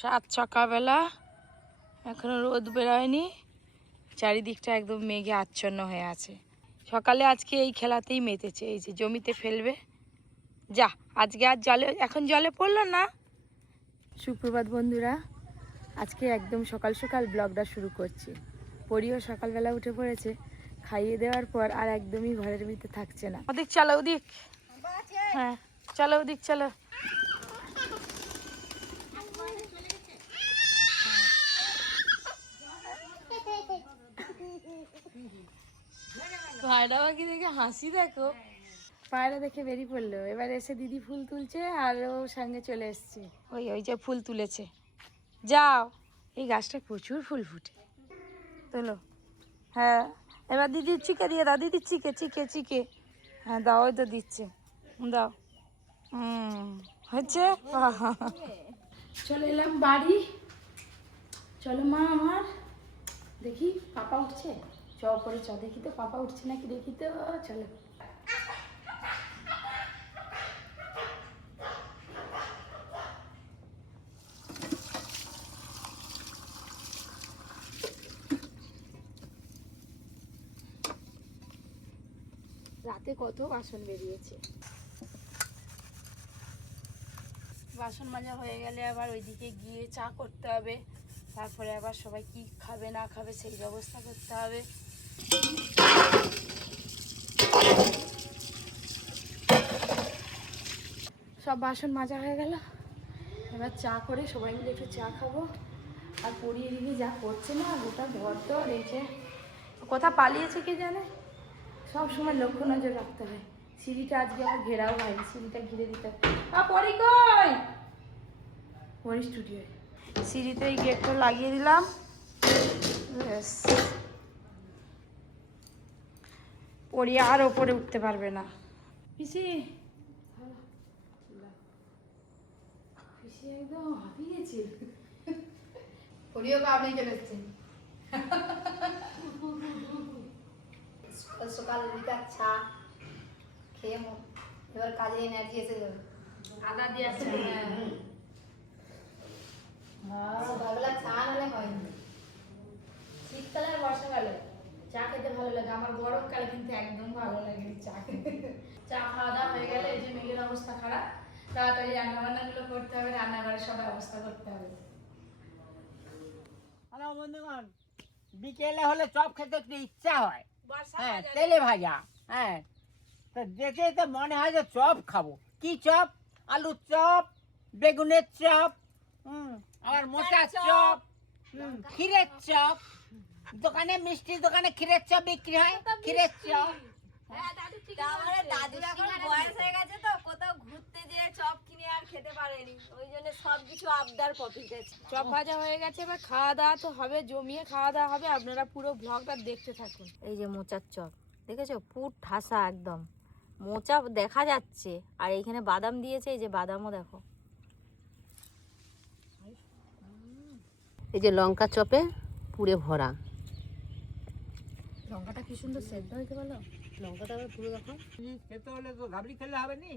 সাত সকালবেলা, এখনো রোদ বেরোয়নি, চারিদিকটা একদম মেঘে আচ্ছন্ন হয়ে আছে। সকালে আজকে এই খেলাতেই মেতেছে, এই যে জমিতে ফেলবে। যা, আজকে আর জলে, এখন জলে পড়লো না। সুপ্রভাত বন্ধুরা, আজকে একদম সকাল সকাল ব্লগটা শুরু করছি। পরিও সকালবেলা উঠে পড়েছে, খাইয়ে দেওয়ার পর আর একদমই ঘরের ভিতরে থাকছে না। ওদিক চলো, ওদিক, হ্যাঁ চলো ওদিক চলো। পায়রা পাখি দেখে হাসি দেখো, পায়রা দেখে বেরিয়ে পড়লো। এবার এসে দিদি ফুল তুলছে আর ও সঙ্গে চলে এসছে। ওই ওই যে ফুল তুলেছে, যাও। এই গাছটা প্রচুর ফুল ফুটে, তোলো। হ্যাঁ, এবার দিদির চিকে দিয়ে দাও, দিদির চিকে চিকে চিকে। হ্যাঁ দাও, ওই তো দিচ্ছে, দাও। হচ্ছে। চলে এলাম বাড়ি। চলো মা আমার, দেখি পাপা উঠছে, চ করে চ, দেখি তো পাপা উঠছে নাকি, দেখি তো। চলো। রাতে কত বাসন বেরিয়েছে। বাসন মাজা হয়ে গেলে আবার ওইদিকে গিয়ে চা করতে হবে, তারপরে আবার সবাই কি খাবে না খাবে সেই ব্যবস্থা করতে হবে। সব বাসন মাজা হয়ে গেল, এবার চা করে সবাই মিলে একটু চা খাবো। আর পরিয়ে দিদি যা করছে না, গোটা ঘর তো রেখে কোথা পালিয়েছে কে জানে। সব সময় লক্ষ্য নজর রাখতে হয়। সিঁড়িটা আজকে আমার ঘেরাও হয়নি, সিঁড়িটা ঘিরে দিতে হবে। পরি কই? পরি স্টুডিও। সিঁড়িতে এই গেটটা লাগিয়ে দিলাম, ব্যাস। পরি আর ওপরে উঠতে পারবে না। পিসি, পিসি একদম হাঁপিয়েছে। পরিও কামড়ে চলে এসছে। সকাল বিকাল চা খেয়ে এবার কাজে এনার্জি এসে যাবে। আদা দিয়ে আছে। সকালবেলা চা নাহলে হয়নি। শীতকালে আর বর্ষাকালে চা খেতে ভালো লাগে, আমার গরমকালে কিন্তু একদম ভালো লাগে চা খেতে। চা খাওয়া দাওয়া হয়ে গেলে, এই যে মেঘের অবস্থা খারাপ, তাড়াতাড়ি রান্নাবান্নাগুলো করতে হবে, রান্নাঘরের সব ব্যবস্থা করতে হবে। হ্যালো বন্ধুগণ, বিকেলে হলে চপ খেতে একটু ইচ্ছা হয়। বর্ষা হ্যাঁ, বাজারে। তেলে ভাজা। হ্যাঁ, তো দেখে তো মনে হয় যে চপ খাবো। কি চপ? আলুর চপ, বেগুনের চপ, আবার মোটা চপ, ক্ষীরের চপ। দোকানে মিষ্টির দোকানে ক্ষীরের চপ বিক্রি হয়, ক্ষীরের চপ। দাদুর এখন বয়স হয়ে গেছে তো, কোথাও ঘুরতে যেয়ে চপ কিনে আর খেতে পারেনি, ওই জন্য সবকিছু আবদার পপির কাছে। চপ ভাজা হয়ে গেছে, এবার খাওয়া দাওয়া তো হবে, জমিয়ে খাওয়া দাওয়া হবে। আপনারা পুরো ব্লগটা দেখতে থাকুন। এই যে মোচার চপ দেখেছো, পুর ঠাসা একদম, মোচা দেখা যাচ্ছে। আর এইখানে বাদাম দিয়েছে, এই যে বাদামও দেখো। এই যে লঙ্কা চপে পুরে ভরা। লঙ্কাটা কি সুন্দর সেদ্ধ হয়েছে বলো। লঙ্কাটা আবার পুরো দেখো। খেতে হলে তো গাবড়ি খেলে হবে নি,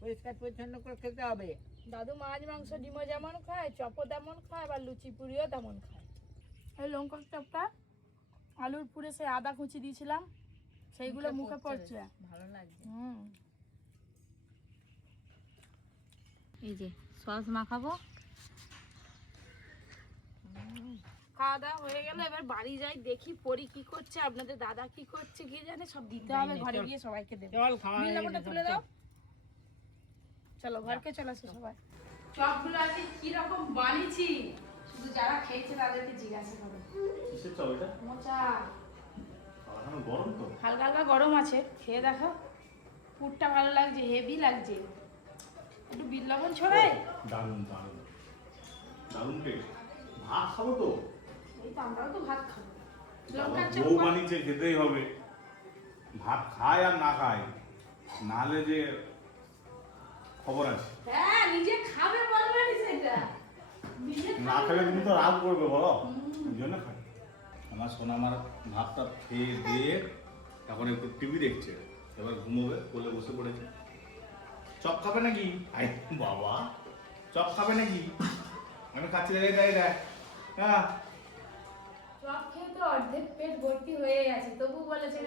পরিষ্কার পরিচ্ছন্ন করে খেতে হবে। দাদু মাছ মাংস ডিমও যেমন খায়, চপও তেমন খায়, আবার লুচি পুরিও তেমন খায়। এই লঙ্কার চপটা আলুর পুরে সে আদা কুচি দিয়েছিলাম, সেইগুলো মুখে পড়ছে, ভালো লাগছে। এই যে সস মাখাবো। খাওয়া দাওয়া হয়ে গেল, এবার বাড়ি যাই, দেখি পরি কি করছে, আপনাদের দাদা কি করছে, কি জানে, সব দিতে হবে। ঘরে গিয়ে সবাইকে দেবো। চল খাওয়া বিল নম্বরটা তুলে দাও। চলো ঘরকে চলে আসো সবাই। চপগুলো আজকে কিরকম বানিয়েছি শুধু যারা খেয়েছে তাদেরকে জিজ্ঞাসা করো। কিসের চপ এটা? মোচা। এখন গরম তো? হালকা হালকা গরম আছে, খেয়ে দেখো। পুরটা ভালো লাগছে, হেভি লাগছে। একটু বিট লবণ ছড়াই। দারুণ দারুণ দারুণ টেস্ট। ভাত খাবো তো? এই তো আমরাও তো ভাত খাবো। লঙ্কার চপ বউ বানিয়েছে, খেতেই হবে। ভাত খায় আর না খায়, নাহলে যে খবর আছে। হ্যাঁ, নিজে খাবে বলবে না সেটা। না খেলে তুমি তো রাগ করবে বলো, ওই জন্য খাই। আমার সোনা আমার ভাতটা খেয়ে দিয়ে এখন একটু টিভি দেখছে, এবার ঘুমোবে বলে বসে পড়েছে। চপ খাবে নাকি? আই বাবা, চপ খাবে নাকি? আমি খাচ্ছি রে দেখ হ্যাঁ চপ খেয়ে তো অর্ধেক পেট ভর্তি হয়ে গেছে, তবু বলেছে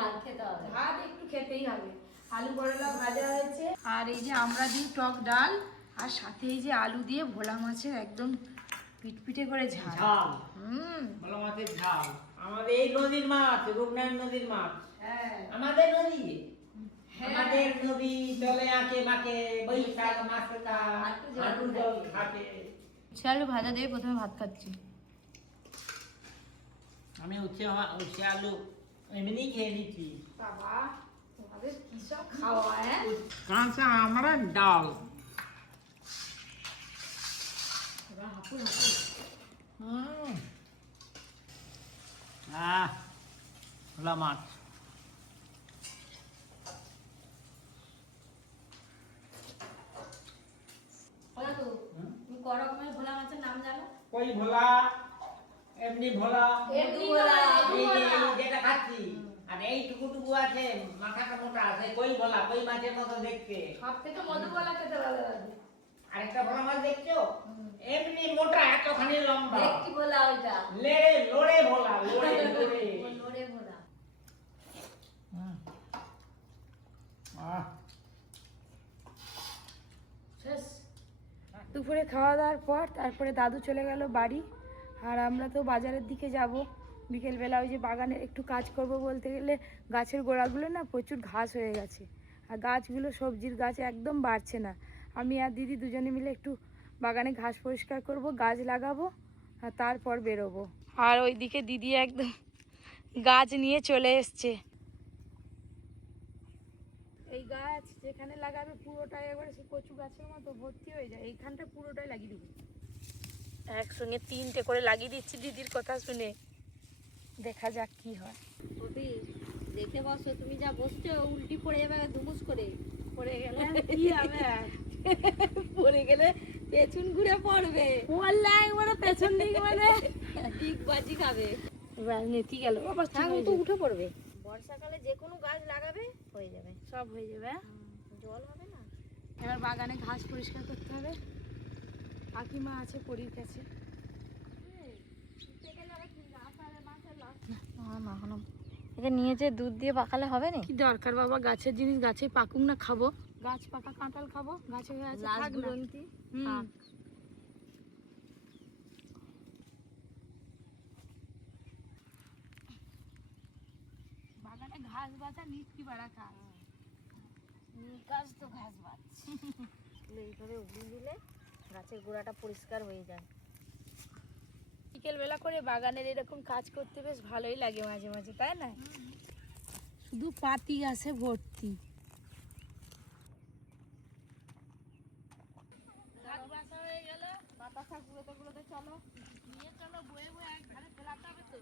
ভাত খেতে হবে। ভাত একটু খেতেই হবে। আলু করলা ভাজা হয়েছে, আর এই যে আমরা দিই টক ডাল, আর সাথে এই যে আলু দিয়ে ভোলা মাছের একদম পিটপিটে করে ঝাল। ঝাল, হুম, ভালো মাছের ঝাল। আমাদের এই নদীর মাছ, রূপনারায়ণ নদীর মাছ। হ্যাঁ আমাদের নদী, হ্যাঁ। আমাদের নদী জলে আঁকে মাকে, বৈশাখ মাসটা হাঁটু জল ঘাটে। আলু ভাজা দিয়ে প্রথমে ভাত খাচ্ছি। আমি উচ্ছে আলু এমনি খেয়ে নিচ্ছি। বাবা তোমাদের কি সব খাওয়া, হ্যাঁ? কাঁচা আমরা ডাল। ভোলা মাছ। তুমি ক রকমের ভোলা মাছের নাম জানো? কই ভোলা, এমনি ভোলা, এমনি ভোলা, এই যে যেটা খাচ্ছি, আর এই টুকু আছে মাথাটা মোটা আছে, কই ভোলা, কই মাছের মতো দেখতে। সব থেকে মধুবলা খেতে ভালো লাগে। আরেকটা ভোলা মাছ দেখছো, এমনি মোটা, এতখানি লম্বা, দেখি ভোলা ওইটা। লোড়ে ভোলা, লোড়ে। লোড়ে ভোলা। শেষ। দুপুরে খাওয়া দাওয়ার পর তারপরে দাদু চলে গেল বাড়ি, আর আমরা তো বাজারের দিকে যাব বিকেলবেলা। ওই যে বাগানের একটু কাজ করব, বলতে গেলে গাছের গোড়াগুলো না প্রচুর ঘাস হয়ে গেছে, আর গাছগুলো সবজির গাছ একদম বাড়ছে না। আমি আর দিদি দুজনে মিলে একটু বাগানে ঘাস পরিষ্কার করব, গাছ লাগাবো, আর তারপর বেরোবো। আর ওইদিকে দিদি একদম গাছ নিয়ে চলে এসছে। এই গাছ যেখানে লাগাবে পুরোটাই একবারে সেই কচু গাছের মতো ভর্তি হয়ে যায়, এইখানটা পুরোটাই লাগিয়ে দিবি। একসঙ্গে 3টে করে লাগিয়ে দিচ্ছি দিদির কথা শুনে, দেখা যাক কি হয়। কপি দেখে বসো, তুমি যা বসছো উল্টি পড়ে যাবে দুমুস করে। পড়ে গেলে কি হবে? পড়ে গেলে পেছন ঘুরে পড়বে, বললে একবারে পেছন দিকে মানে ঠিক বাজি খাবে। এবার নেতি গেল বাবা, ছাগল তো উঠে পড়বে। বর্ষাকালে যে কোনো গাছ লাগাবে হয়ে যাবে, সব হয়ে যাবে। জল হবে না। এবার বাগানে ঘাস পরিষ্কার করতে হবে, কাকিমা আছে পরীর কাছে। একে নিয়ে যে দুধ দিয়ে পাকালে হবে না? কি দরকার বাবা, গাছের জিনিস গাছে পাকুক না, খাবো। গাছ পাকা কাঁঠাল খাবো, গাছে হয়ে আছে থাক না। হুম। বাগানে ঘাস বাছা নিচ্ছি বাড়া কাজ। গাছ তো ঘাস বাচ্ছে। এইভাবে উগিয়ে দিলে গাছের গোড়াটা পরিষ্কার হয়ে যায়। বিকেলবেলা করে বাগানের এরকম কাজ করতে বেশ ভালোই লাগে মাঝে মাঝে, তাই না? শুধু পাতি গাছে ভর্তি। হয়ে গেল, বাতাসা গুলোতে গুলোতে চলো, নিয়ে চলো, বয়ে বয়ে এক ধারে ফেলাতে হবে তো।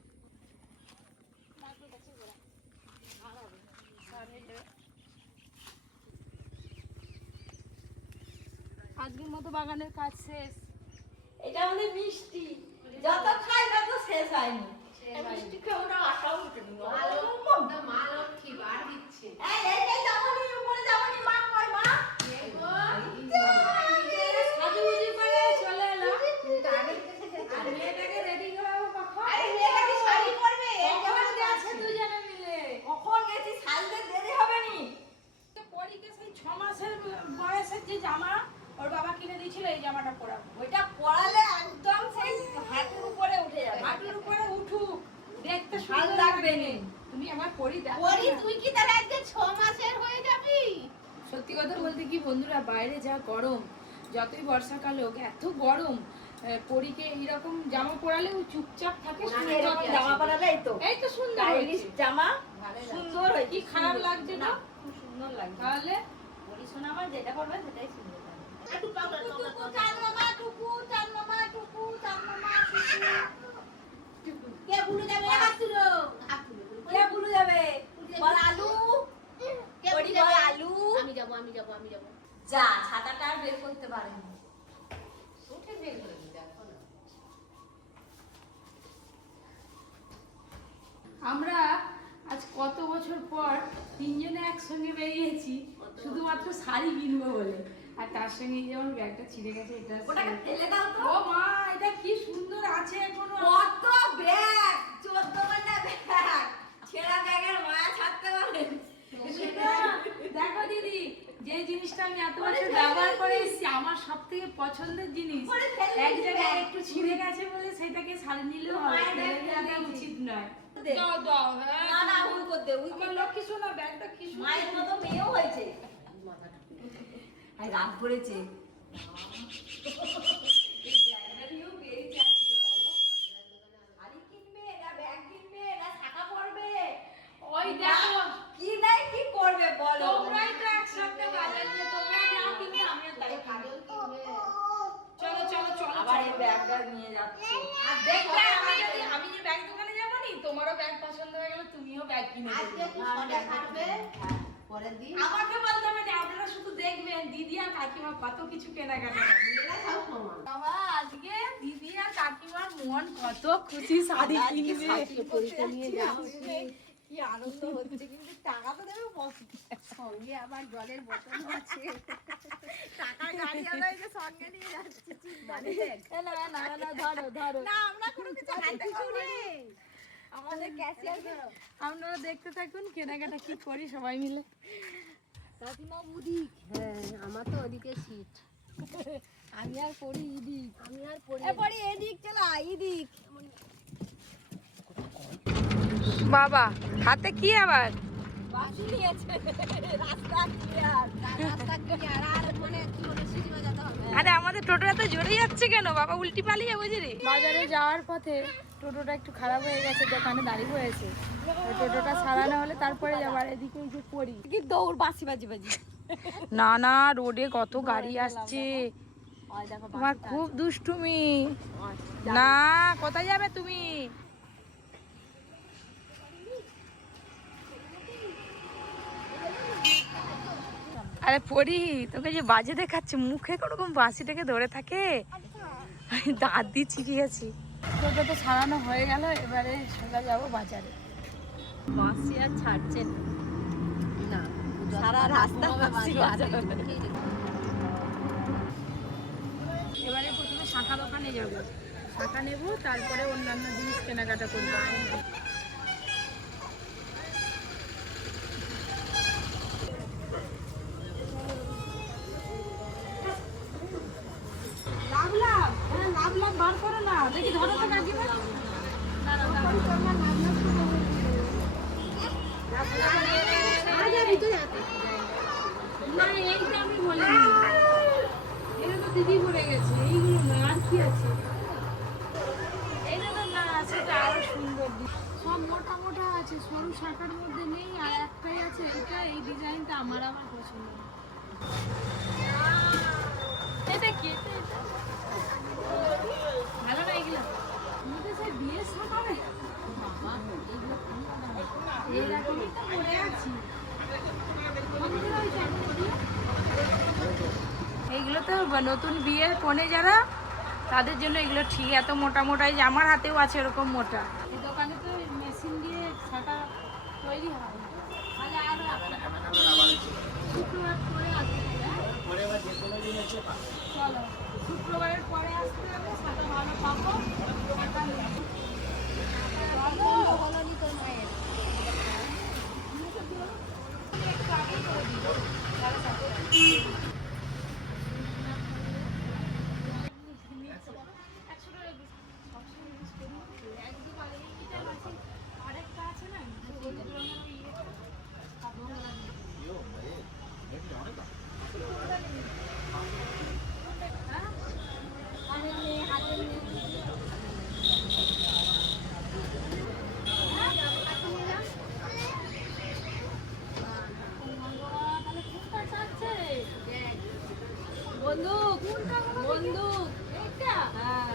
আজকের মতো বাগানের কাজ শেষ। এটা আমাদের মিষ্টি, যত খাই তত শেষ হয়নি। মিষ্টি খেয়ে ওটা আশাও উঠে দিল। এই যাবনি, উপরে যাবনি, মা কই মা? সাজুগুজি করে চলে এলো, আর মেয়েটাকে রেডি করাবো কখন? আরে মেয়েটা কি শাড়ি পরবে? কখন গেছে দুজনে মিলে? কখন গেছি, সাজতে দেরি হবে নি। পরীকে সেই 6 মাসের বয়সের যে জামা ওর বাবা কিনে দিয়েছিল, এই জামাটা পরাবো। ওইটা পরালে একদম সেই হাঁটুর উপরে উঠে যাবে। হাঁটুর উপরে উঠুক, দেখতে ভাল সুন্দর লাগবে লাগবে। নে। তুমি আমার পরি দেখো পরি না। তুই কি তাহলে আজকে 6 মাসের হয়ে যাবি? সত্যি কথা বলতে কি বন্ধুরা, বাইরে যা গরম, যতই বর্ষাকাল হোক এত গরম, পরীকে এইরকম জামা পরালেও চুপচাপ থাকে, সুন্দর এরকম লাগে। জামা পরালে এই তো এই তো সুন্দর স্টাইলিশ হয়েছে। জামা সুন্দর হয়। কি খারাপ লাগছে না? খুব সুন্দর লাগছে। তাহলে পরি শোনা আমার যেটা করবে সেটাই সুন্দর লাগবে। কে ভুলে যাবে? কে ভুলে যাবে? বল আলু। পরি বল আলু। আমি যাব যা, ছাতাটা আর বের করতে পারেনি। উঠে বের করে দিই, দেখো না। আমরা আজ কত বছর পর 3 জনে একসঙ্গে বেরিয়েছি শুধুমাত্র শাড়ি কিনবো বলে, আর তার সঙ্গে এই যেমন ব্যাগটা ছিঁড়ে গেছে, এটা ওটাকে ফেলে দাও তো। ও মা পছন্দের জিনিস এক জায়গায় একটু ছিঁড়ে গেছে বলে সেটাকে ছাড় নিলেও হবে, ফেলে দেওয়া উচিত নয়। দাও দাও, হ্যাঁ না না উল করতে উল আমার লক্ষ্মী শোনা ব্যাগটা কি সুন্দর। মায়ের মতো মেয়েও হয়েছে আর রাগ করেছে আরে কিনবে না ব্যাগ কিনবে না শাখা পরবে ওই দেখো কি নাই কি করবে বলো তোমরাই তো একসাথে বাজার দিয়ে তোমরা যা কিনবে আমিও তাই কিনবো। চলো চলো চলো আবার এই ব্যাগটা নিয়ে যাচ্ছে আর দেখবে আমি যে ব্যাগ দোকানে যাবো নি, তোমারও ব্যাগ পছন্দ হয়ে গেলে তুমিও ব্যাগ কিনে দেবে। পরের দিন আমাকে বলতে হবে না, আপনারা শুধু দেখবেন দিদি আর কাকিমা কত কিছু কেনাকাটা করে। এরা সব সমান। বাবা আজকে দিদি আর কাকিমার মন কত খুশি শাড়ি কিনবে। পরীক্ষা নিয়ে যাচ্ছি কি আনন্দ হচ্ছে কিন্তু টাকা তো দেবে সঙ্গে আবার জলের বোতল আছে টাকা গাড়ি আমরা এই যে সঙ্গে নিয়ে যাচ্ছি চিন্তা নেই না না না ধরো ধরো না আমরা কোনো কিছু হাতে করি আমাদের ক্যাশিয়ার আপনারা দেখতে থাকুন কেনাকাটা কি করি সবাই মিলে। কাকিমা মুদিক হ্যাঁ আমার তো ওদিকে সিট আমি আর পড়ি ইদিক আমি আর পড়ি পড়ি এদিক চলা ইদিক বাবা হাতে কি আবার বাসু নিয়েছে রাস্তা ক্লিয়ার রাস্তা ক্লিয়ার আর মানে কি বলে সিঁড়ি বাজাতে হবে আরে আমাদের টোটোটা তো জোরে যাচ্ছে কেন বাবা, উল্টি পালিয়ে বুঝলি। বাজারে যাওয়ার পথে টোটোটা একটু খারাপ হয়ে গেছে, দোকানে দাঁড়িয়ে হয়েছে, টোটোটা সারানো হলে তারপরে যাবার। এদিকে ওই যে পড়ি কি দৌড় বাসি বাজি বাজি না না রোডে কত গাড়ি আসছে, ওই দেখো তোমার খুব দুষ্টুমি। না কোথায় যাবে তুমি? আরে পড়ি তোকে যে বাজে দেখাচ্ছে, মুখে কোনোরকম বাঁশিটাকে ধরে থাকে, আমি দাঁত দিয়ে চিরিয়েছি। টোটো তো সারানো হয়ে গেল, এবারে সোজা যাবো বাজারে। বাসি আর ছাড়ছে না সারা রাস্তা বাসি বাজানো এবারে প্রথমে শাখা দোকানে যাবো, শাখা নেবো, তারপরে অন্যান্য জিনিস কেনাকাটা করবো। লাভ বার করো না, দেখি ধরো তো কাকিমা। না এইটা আমি বলিনি, এটা তো দিদি পড়ে গেছে, এইগুলো না আর কি আছে, এইটা তো না সেটা আরো সুন্দর। সব মোটা মোটা আছে, সরু শাখার মধ্যে নেই, আর একটাই আছে এটা, এই ডিজাইনটা আমার আবার পছন্দ। এটা কি? এটা ভালো না এগুলো? আমাদের সেই বিয়ের সকালে বাবা এইরকমই তো পরে আছি। এইগুলো তো নতুন বিয়ের কনে যারা, তাদের জন্য এগুলো ঠিক। এত মোটা মোটা, এই যে আমার হাতেও আছে এরকম মোটা। এই দোকানে তো মেশিন দিয়ে শাখা তৈরি হয়। তাহলে আরো শুক্রবার পরে আসতে হবে। চলো শুক্রবারের পরে আসতে হবে, শাখা ভালো পাবো। শাখা নেবো। হলনি তোর মায়ের একটু আগেই করে দিবো। আরেকটা আছে না হলুদ রঙের ওই বন্দুক বন্দুক এইটা, হ্যাঁ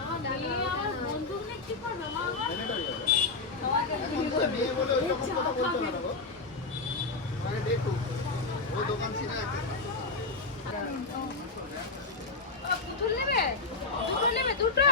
আমার মেয়ে আমার বন্দুক নিয়ে কি করবে মা? পুতুল নেবে, দুটো নেবে, দুটো।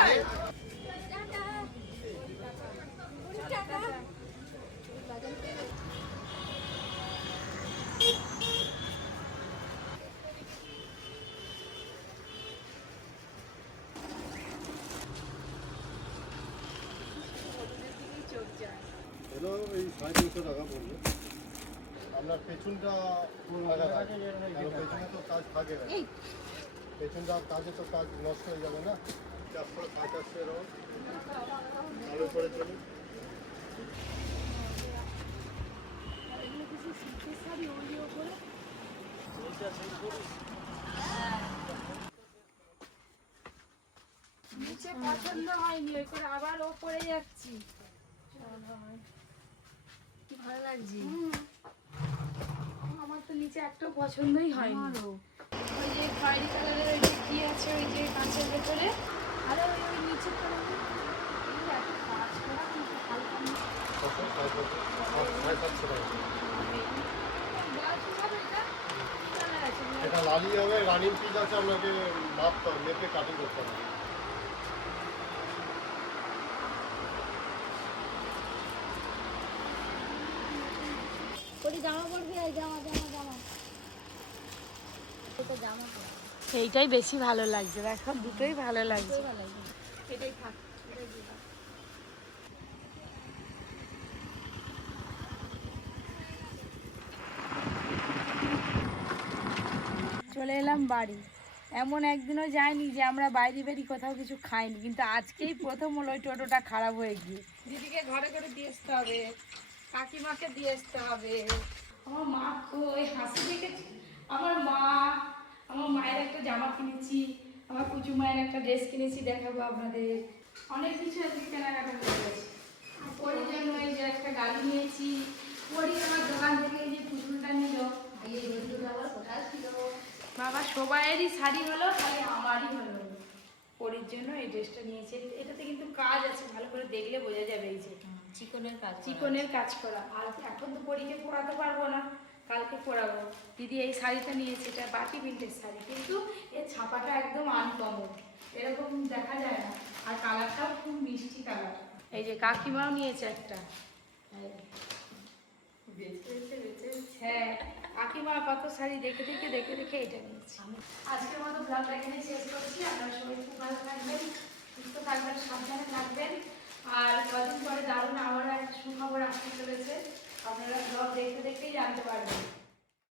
হলো এই 350 টাকা পড়বে। আপনার পেছনটা পুরো টাকা লাগে, কারণ পেছনে তো কাজ থাকে না। পেছনটার কাজে তো কাজ নষ্ট হয়ে যাবে না। 485 রোড আলু করে চলে। নিচে পছন্দ হয়নি, ওই করে আবার ওপরে যাচ্ছি। কি ভালো লাগছে। আমার তো নিচে একটাও পছন্দই হয়নি। ওই যে খয়েরি কালারের ওই যে কি আছে ওই যে কাঁচের ভেতরে, আরে ওই ওই নিচে তো এত কাজ করা কিন্তু হালকা না। এটা লালি হবে, রানিং পিস আছে, আপনাকে মাপতে হবে, মেপে কাটিং করতে হবে। জামা পড়বি, জামা জামা জামা এটা জামা তো এইটাই বেশি ভালো লাগছে, দেখো দুটোই ভালো লাগছে। ভালো লাগছে। এটাই থাক, এটাই দিয়ে দাও। চলে এলাম বাড়ি। এমন একদিনও যায়নি যে আমরা বাইরে বেরি কোথাও কিছু খাইনি, কিন্তু আজকেই প্রথম হলো ওই টোটোটা খারাপ হয়ে গিয়ে। দিদিকে ঘরে করে দিয়ে আসতে হবে, কাকিমাকে দিয়ে আসতে হবে। আমার মা ওই হাসি দেখেছি, আমার মায়ের একটা জামা কিনেছি, আমার কুচু মায়ের একটা ড্রেস কিনেছি, দেখাবো আপনাদের। অনেক কিছু আজকে কেনাকাটা করে গেছি। পরির জন্য এই যে একটা গাড়ি নিয়েছি, পরি আমার দোকান থেকে এই যে পুতুলটা নিল। বাবা সবাইয়েরই শাড়ি হলো, খালি আমারই হলো। পরির জন্য এই ড্রেসটা নিয়েছি, এটাতে কিন্তু কাজ আছে, ভালো করে দেখলে বোঝা যাবে। এই যে চিকনের কাজ চিকনের কাজ করা। আর এখন তো পরীকে পরাতে পারবো না, কালকে পরাবো। দিদি এই শাড়িটা নিয়েছে, এটা বাটি প্রিন্টের শাড়ি, কিন্তু এর ছাপাটা একদম আনকমন, এরকম দেখা যায় না। আর কালারটাও খুব মিষ্টি কালার। এই যে কাকিমাও নিয়েছে একটা। হ্যাঁ, কাকিমা কত শাড়ি দেখে দেখে এটা নিয়েছি। আজকের মতো ব্লগটা এখানে শেষ করছি। আপনারা সবাই খুব ভালো থাকবেন, সুস্থ থাকবেন, সাবধানে থাকবেন। আর কদিন পরে দারুণ আবারও একটা সুখবর আসতে চলেছে, আপনারা ব্লগ দেখতে দেখতেই জানতে পারবেন।